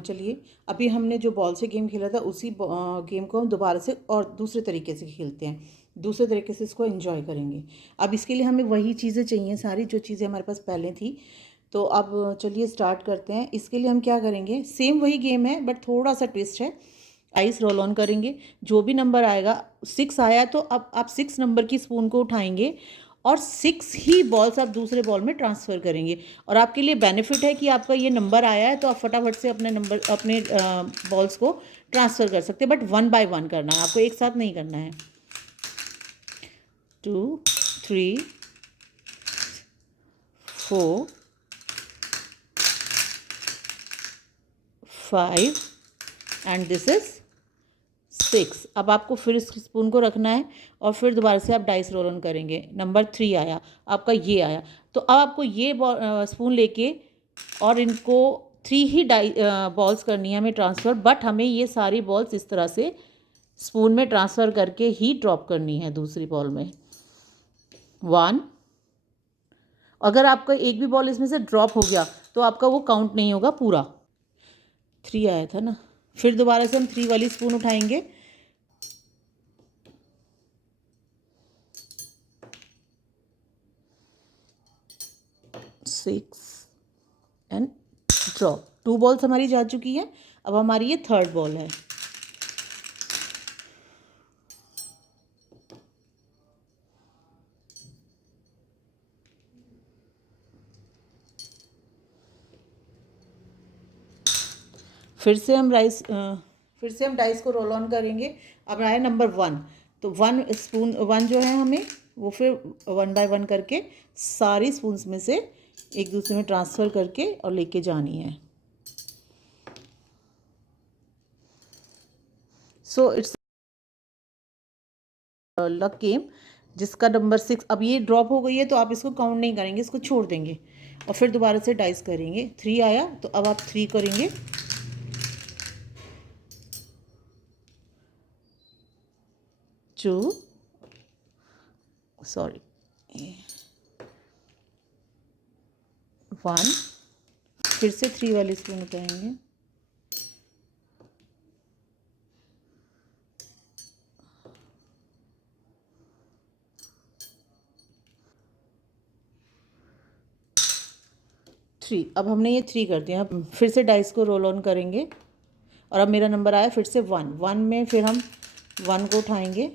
चलिए अभी हमने जो बॉल से गेम खेला था उसी गेम को हम दोबारा से और दूसरे तरीके से खेलते हैं, दूसरे तरीके से इसको एंजॉय करेंगे। अब इसके लिए हमें वही चीज़ें चाहिए सारी जो चीज़ें हमारे पास पहले थी। तो अब चलिए स्टार्ट करते हैं। इसके लिए हम क्या करेंगे, सेम वही गेम है बट थोड़ा सा ट्विस्ट है। आइस रोल ऑन करेंगे, जो भी नंबर आएगा, 6 आया तो अब आप 6 नंबर की स्पून को उठाएंगे और 6 ही बॉल्स आप दूसरे बॉल में ट्रांसफ़र करेंगे। और आपके लिए बेनिफिट है कि आपका ये नंबर आया है तो आप फटाफट से अपने बॉल्स को ट्रांसफ़र कर सकते हैं, बट 1 बाय 1 करना है आपको, एक साथ नहीं करना है। 2 3 4 5 एंड दिस इज़ 6। अब आपको फिर इस स्पून को रखना है और फिर दोबारा से आप डाइस रोल ऑन करेंगे। नंबर 3 आया, आपका ये आया, तो अब आपको ये स्पून लेके और इनको 3 ही बॉल्स करनी है हमें ट्रांसफ़र, बट हमें ये सारी बॉल्स इस तरह से स्पून में ट्रांसफ़र करके ही ड्रॉप करनी है दूसरी बॉल में। 1, अगर आपका एक भी बॉल इसमें से ड्रॉप हो गया तो आपका वो काउंट नहीं होगा पूरा। 3 आया था ना, फिर दोबारा से हम 3 वाली स्पून उठाएंगे, 6 एंड ड्रॉप। 2 बॉल्स हमारी जा चुकी है, अब हमारी ये थर्ड बॉल है। फिर से हम डाइस को रोल ऑन करेंगे। अब आया नंबर 1, तो 1 जो है हमें वो फिर 1 बाय 1 करके सारी स्पून्स में से एक दूसरे में ट्रांसफ़र करके और लेके जानी है। So it's luck game. जिसका नंबर 6, अब ये ड्रॉप हो गई है तो आप इसको काउंट नहीं करेंगे, इसको छोड़ देंगे और फिर दोबारा से डाइस करेंगे। 3 आया तो अब आप 3 करेंगे, 2 1, फिर से 3 वाली स्पून उठाएंगे, 3। अब हमने ये 3 कर दिया। अब फिर से डाइस को रोल ऑन करेंगे और अब मेरा नंबर आया फिर से 1 में फिर हम 1 को उठाएंगे,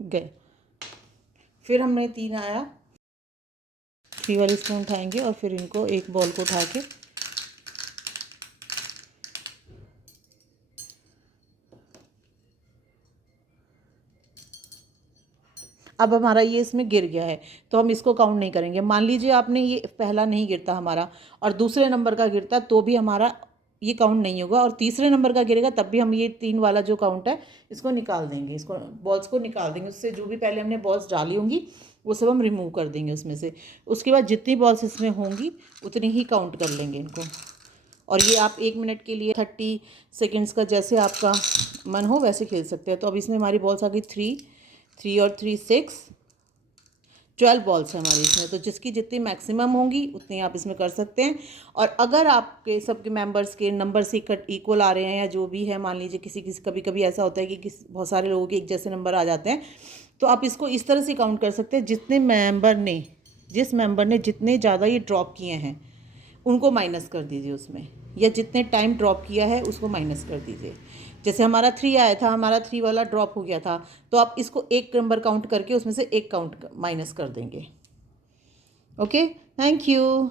गए। फिर हमने 3 आया, 3 वाली स्पून उठाएंगे और फिर इनको एक बॉल को उठा के अब हमारा ये इसमें गिर गया है तो हम इसको काउंट नहीं करेंगे। मान लीजिए आपने ये पहला नहीं गिरता हमारा और दूसरे नंबर का गिरता तो भी हमारा ये काउंट नहीं होगा, और तीसरे नंबर का गिरेगा तब भी हम ये 3 वाला जो काउंट है इसको निकाल देंगे, इसको बॉल्स को निकाल देंगे। उससे जो भी पहले हमने बॉल्स डाली होंगी वो सब हम रिमूव कर देंगे उसमें से। उसके बाद जितनी बॉल्स इसमें होंगी उतनी ही काउंट कर लेंगे इनको। और ये आप 1 मिनट के लिए 30 सेकेंड्स का जैसे आपका मन हो वैसे खेल सकते हैं। तो अब इसमें हमारी बॉल्स आ गई 3 और 3 6, 12 बॉल्स है हमारी इसमें। तो जिसकी जितनी मैक्सिमम होंगी उतनी आप इसमें कर सकते हैं। और अगर आपके सबके मेंबर्स के नंबर से इक्वल आ रहे हैं या जो भी है, मान लीजिए किसी कभी कभी ऐसा होता है कि बहुत सारे लोगों के एक जैसे नंबर आ जाते हैं, तो आप इसको इस तरह से काउंट कर सकते हैं, जिस मेंबर ने जितने ज़्यादा ये ड्रॉप किए हैं उनको माइनस कर दीजिए उसमें, या जितने टाइम ड्रॉप किया है उसको माइनस कर दीजिए। जैसे हमारा 3 आया था, हमारा 3 वाला ड्रॉप हो गया था, तो आप इसको एक नंबर काउंट करके उसमें से एक काउंट माइनस कर देंगे। Okay, thank you.